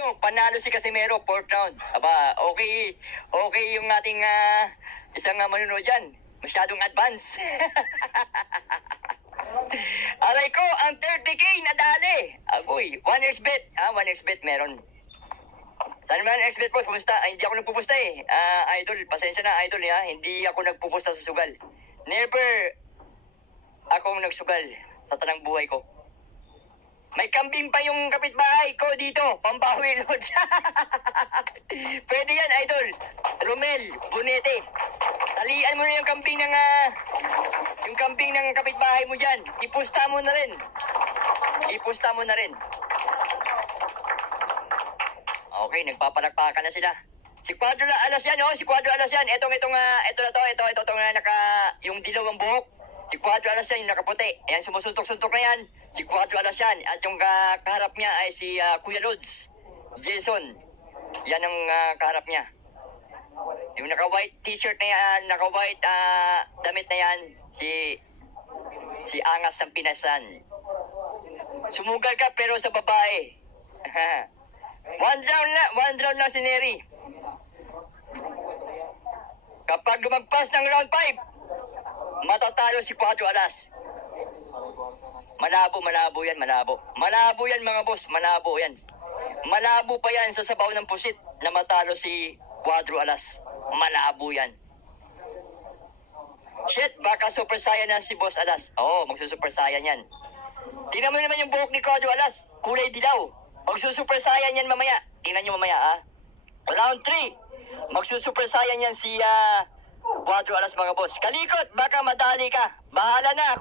nyo, panalo si Casimero, 4th round. Aba, okay. Okay yung ating isang manunod dyan. Masyadong advance. Aray ko, ang 30K nadali. Agoy, 1xbet. 1xbet meron. Saan naman ang xbet po? Kumusta? Hindi ako nagpupusta eh. Idol, pasensya na idol ha. Hindi ako nagpupusta sa sugal. Never akong nagsugal sa tanang buhay ko. May kambing pa yung kapitbahay ko dito, Pambawi Lodge. Pwede yan, idol. Romel, Bunete. Talian mo na yung kambing ng kapitbahay mo dyan. Ipusta mo na rin. Ipusta mo na rin. Okay, nagpapalakpakan na sila. Si Cuadro Alas yan, oh. Si Cuadro Alas yan. Ito yung dilaw ang buhok. Si Cuadro Alas yan, yung nakaputi. Ayan, sumusuntok-suntok na yan. Si Cuadro Alas yan. At yung kaharap niya ay si Kuya Lods. Jason. Yan ang kaharap niya. Yung naka-white t-shirt na yan, naka-white damit na yan, si Angas ng Pinasan. Sumugal ka pero sa babae. One round na si Neri. Kapag lumagpas ng round 5, matatalo si Cuadro Alas. Malabo yan, malabo. Malabo yan mga boss, malabo yan. Malabo pa yan sa sabaw ng pusit na matalo si Cuadro Alas. Malabo yan. Shit, baka super saiyan na si Boss Alas. Oo, magsusuper saiyan yan. Tingnan mo naman yung buhok ni Cuadro Alas. Kulay dilaw. Magsusuper saiyan yan mamaya. Tingnan nyo mamaya Round 3. Magsusuper saiyan yan si Cuadro Alas mga boss. Kalikot, baka madali ka. Bahala na.